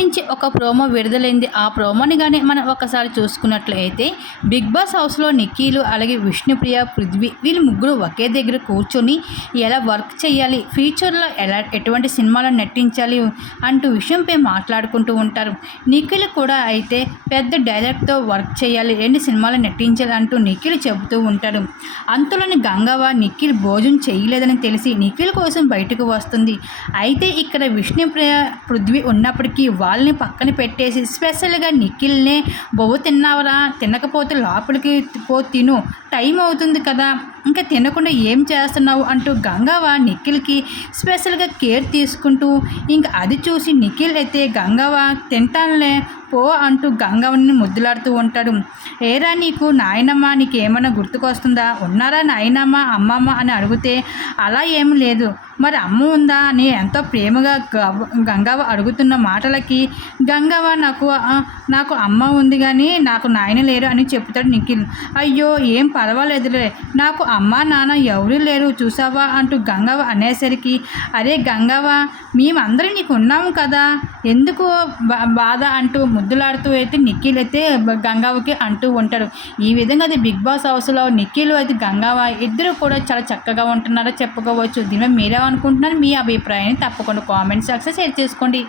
నుంచి ఒక ప్రోమో విడుదలైంది. ఆ ప్రోమోని గాని మనం ఒకసారి చూసుకున్నట్లయితే బిగ్ బాస్ హౌస్లో నిక్కీలు అలాగే విష్ణుప్రియ, పృథ్వీ వీళ్ళు ముగ్గురు ఒకే దగ్గర కూర్చొని ఎలా వర్క్ చేయాలి, ఫ్యూచర్లో ఎటువంటి సినిమాలో నటించాలి అంటూ విషయంపై మాట్లాడుకుంటూ ఉంటారు. నిఖిల్ కూడా అయితే పెద్ద డైరెక్టర్తో వర్క్ చేయాలి, 2 సినిమాలు నటించాలి అంటూ నిఖిల్ చెబుతూ ఉంటాడు. అంతలోని గంగవ్వ నిఖిల్ భోజనం చేయలేదని తెలిసి నిఖిల్ కోసం బయటకు వస్తుంది. అయితే ఇక్కడ విష్ణుప్రియ, పృథ్వీ ఉన్నప్పటికీ వాళ్ళని పక్కన పెట్టేసి స్పెషల్గా నిఖిల్నే బొవ్వ తిన్నావరా, తినకపోతే లోపలికి తిను, టైం అవుతుంది కదా, ఇంకా తినకుండా ఏం చేస్తున్నావు అంటూ గంగవ్వ నిఖిల్కి స్పెషల్గా కేర్ తీసుకుంటూ ఇంకా అది చూసి నిఖిల్ అయితే గంగవ్వ తింటానులే పో అంటూ గంగవ్వని ముద్దులాడుతూ ఉంటాడు. ఏరా నీకు నాయనమ్మ నీకేమైనా గుర్తుకొస్తుందా, ఉన్నారా నాయనమ్మ అమ్మమ్మ అని అడిగితే అలా ఏం లేదు, మరి అమ్మ ఉందా అని ఎంతో ప్రేమగా గంగవ్వ అడుగుతున్న మాటలకి గంగవ్వ నాకు అమ్మ ఉంది కానీ నాకు నాయన లేరు అని చెప్తాడు నిఖిల్. అయ్యో ఏం పర్వాలేదులే, నాకు అమ్మ నాన్న ఎవరూ లేరు చూసావా అంటూ గంగవ్వ అనేసరికి అరే గంగవ్వ మేమందరం నీకు ఉన్నాము కదా, ఎందుకు బాధ అంటూ ముద్దులాడుతూ అయితే నిఖిల్ అయితే గంగవ్వకి అంటూ ఉంటాడు. ఈ విధంగా అది బిగ్ బాస్ హౌస్లో నిఖిల్ అయితే గంగవ్వ ఇద్దరు కూడా చాలా చక్కగా ఉంటున్నారో చెప్పుకోవచ్చు. దీనిలో మీరేమనుకుంటున్నారు, మీ అభిప్రాయాన్ని తప్పకుండా కామెంట్ సెక్షన్ షేర్ చేసుకోండి.